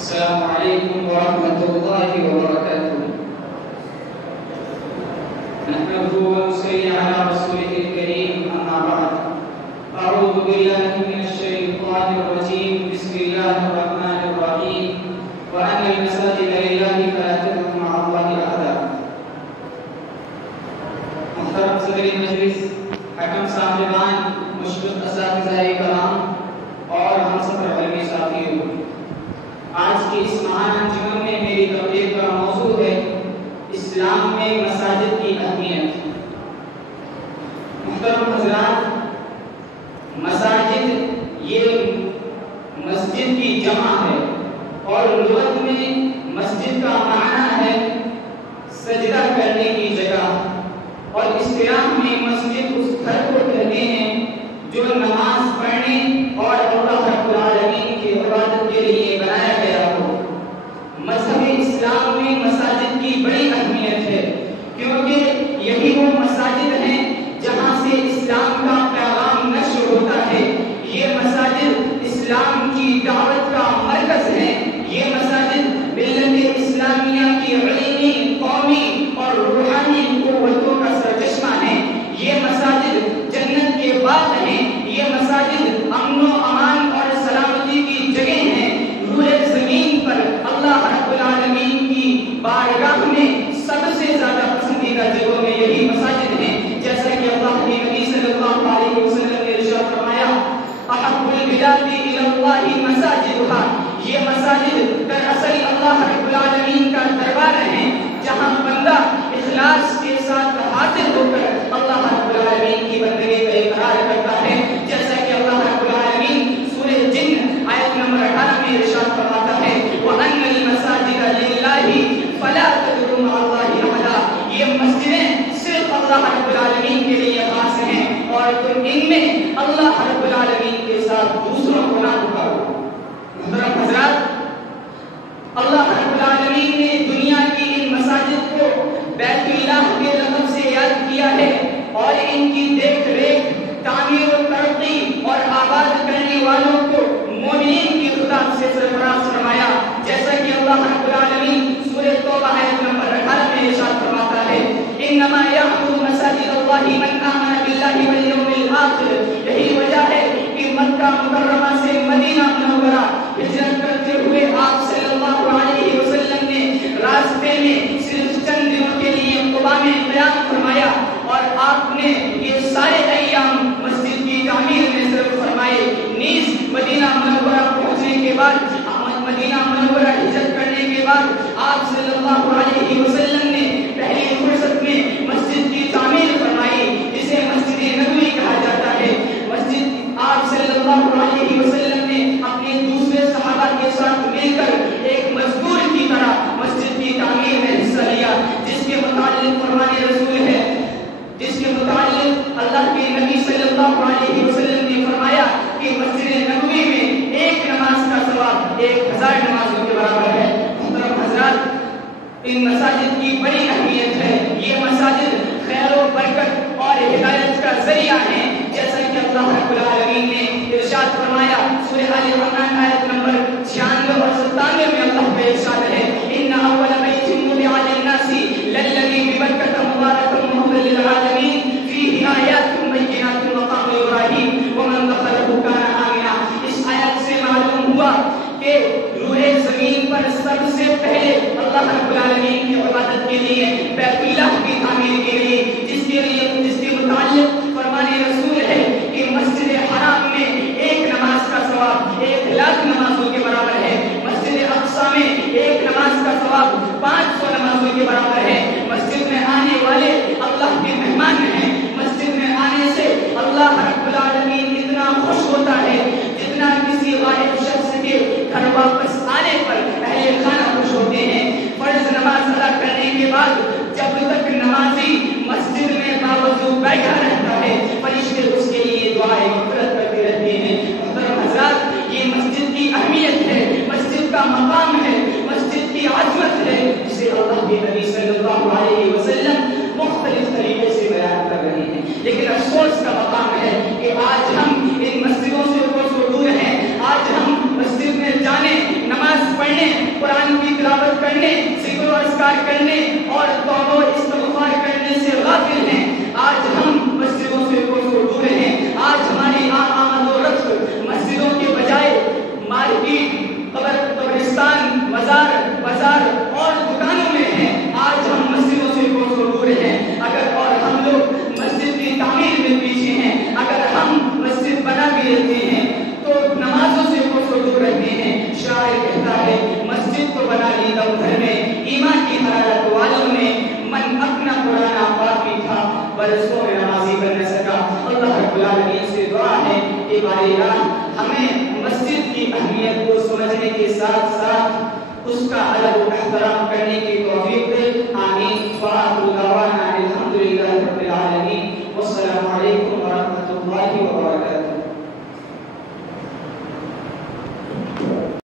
السلام عليكم ورحمة الله وبركاته. نحمده ونصلي على رسوله الكريم، أما بعد. أعوذ بالله من الشيطان الرجيم. بسم الله الرحمن الرحيم. وأن المساجد لله فلا تدعوا مع الله أحدا. محترم صدر مجلس، حکم صاحبان، مشرف اساتذہ کرام اور ہم سفر علمی ساتھیوں، آج کی اس مہان انجمن میں میری تقریر کا موضوع ہے اسلام میں مساجد کی اہمیت۔ محترم حضرات، مساجد یہ مسجد کی جمع ہے اور لغت میں مسجد کا معنی ہے سجدہ کرنے کی جگہ، اور اصطلاح میں مسجد اس گھر کو کہتے ہیں جو نماز پڑھنے اور اللہ رب العالمین کی عبادت کے لیے بنایا گیا ہو۔ مذہب اسلام میں مساجد کی بڑی اہمیت ہے، کیونکہ یہی وہ مساجد ہیں جہاں سے اسلام کا پیغام نشر ہوتا ہے۔ یہ مساجد اسلام کی دعوت کا مرکز ہے۔ یہ مساجد ملت اسلامیہ کی علمی، قومی اور روحانی قوتوں کا سرچشمہ ہے۔ یہ مساجد جنت کے باغ ہیں۔ یہ مساجد امن و امان اور سلامتی کی جگہ ہیں۔ روئے زمین پر اللہ رب العالمین کی بارگاہ میں سب سے زیادہ پسندیدہ جگہوں میں یہی مساجد ہیں، جیسا کہ اللہ کے نبی صلی اللہ علیہ وسلم نے ارشاد فرمایا، احب البلاد الی اللہ مساجدها۔ یہ مساجد دراصل اللہ رب العالمین کا دربار ہیں، جہاں بندہ اخلاص کے ساتھ حاضر ہو کر اللہ رب العالمین کی بندگی کا اقرار کرتا ہے، جیسا کہ اللہ رب العالمین سورہ جن آیت نمبر 18 میں ارشاد فرماتا ہے، وَأَنَّ الْمَسَاجِدَ لِلَّهِ فَلَا تَدْعُوا مَعَ اللَّهِ أَحَدًا۔ یہ مسجدیں صرف اللہ رب العالمین کے لیے خاص ہیں، اور تم ان میں اللہ رب العالمین کے ساتھ دوسروں کو نہ پکارو۔ محترم حضرات، اللہ رب العالمین نے دنیا کی ان مساجد کو بیت اللہ کے لقب سے یاد کیا ہے، اور ان کی دیکھ ریکھ، تعمیر و ترقی اور آباد کرنے والوں کو مومنین کی خطاب سے سرفراز فرمایا، جیسا کہ اللہ رب العالمین سورہ توبہ آیت نمبر 18 میں ارشاد فرماتا ہے، انما یعمر مساجد اللہ من آمن باللہ والیوم الآخر۔ یہی وجہ ہے کہ مکہ مکرمہ سے مدینہ منورہ ہجرت کرتے ہوئے آپ صلی اللہ علیہ وسلم نے راستے میں صرف چند دنوں کے لیے قباء میں قیام فرمایا، اور آپ نے یہ سارے ایام مسجد کی تعمیر میں صرف فرمائے۔ نیز مدینہ منورہ پہنچنے کے بعد، مدینہ منورہ ہجرت کرنے کے بعد آپ صلی اللہ علیہ وسلم نے پہلی فرصت میں مسجد کی تعمیر فرمائی، جسے مسجد نبوی کہا جاتا ہے۔ مسجد آپ صلی اللہ علیہ وسلم نے اپنے دوسرے صحابہ کے ساتھ مل کر ایک مزدور کی طرح مسجد کی تعمیر میں حصہ لیا، جس کے متعلق فرمان رسول ہے، جس کے متعلق اللہ کے نبی صلی اللہ علیہ وسلم نے فرمایا کہ مسجد نبوی میں ایک نماز کا ثواب 1000 نمازوں کے برابر ہے۔ محترم حضرات، ان مساجد کی بڑی اہمیت ہے۔ یہ مساجد خیر و برکت اور ہدایت کا ذریعہ ہیں، جیسا کہ اللہ رب العالمین نے ارشاد فرمایا سورہ آل عمران آیت نمبر 96 اور 97 میں اللہ کا ارشاد ہے، ان اول بیت وضع للناس للذی ببرکۃ مبارک وہدی للعالمین فیہ آیات بینات مقام ابراہیم ومن دخلہ کان آمنا۔ اس آیت سے معلوم ہوا کہ روئے زمین پر سب سے پہلے اللہ رب العالمین کی عبادت کے لیے بیت اللہ کی تعمیر کی گئی، جس کے متعلق فرمان رسول ہے کہ مسجد حرام میں ایک نماز کا ثواب 1,00,000 نمازوں کے برابر ہے۔ مسجد اقصی میں ایک نماز کا ثواب 500 نمازوں کے برابر ہے۔ مسجد میں آنے والے اللہ کے مہمان ہیں۔ مسجد میں آنے سے اللہ رب العالمین اتنا خوش ہوتا ہے جتنا کسی غائب شخص کے گھر واپس آنے پر اہل خانہ خوش ہوتے ہیں۔ فرض نماز ادا کرنے کے بعد جب تک نمازی مسجد میں باوضو بیٹھا رہتا ہے، فرشتے اس کے لیے دعائیں مغفرت کرتے رہتے ہیں۔ محترم حضرات، یہ مسجد کی اہمیت ہے، مسجد کا مقام ہے، مسجد کی عظمت ہے، جسے اللہ کے نبی صلی اللہ علیہ وسلم مختلف طریقے سے بیان کر رہے ہیں۔ لیکن افسوس کا مقام ہے کہ آج ہم ان مسجدوں سے دور ہیں۔ آج ہم مسجد میں جانے، نماز پڑھنے استغفار کرنے اور توبہ و استغفار کرنے سے غافل ہیں. آج ہم مسجدوں سے کوسوں دور ہیں. آج ہماری آمد و رفت مسجدوں کے بجائے مارکیٹ، قبرستان، بازار اور دکانوں میں ہے. آج ہم مسجدوں سے کوسوں دور ہیں. اگر اور ہم لوگ مسجد کی تعمیر میں پیچھے ہیں. اگر ہم مسجد بنا بھی لیتے ہیں تو نمازوں سے کوسوں دور رہتے ہیں. شاعر کہتا ہے مسجد تو بنا لی دم گھر میں، ایمان کی حرارت والوں نے، من اپنا پرانا باقی تھا برسوں میں نمازی بن نہ سکا. اللہ رب العالمین سے دعا ہے کہ بارے اللہ ہمیں مسجد کی اہمیت کو سمجھنے کے ساتھ ساتھ اس کا ادب و احترام کرنے کی توفیق دے. آمین. وآخر دعوانا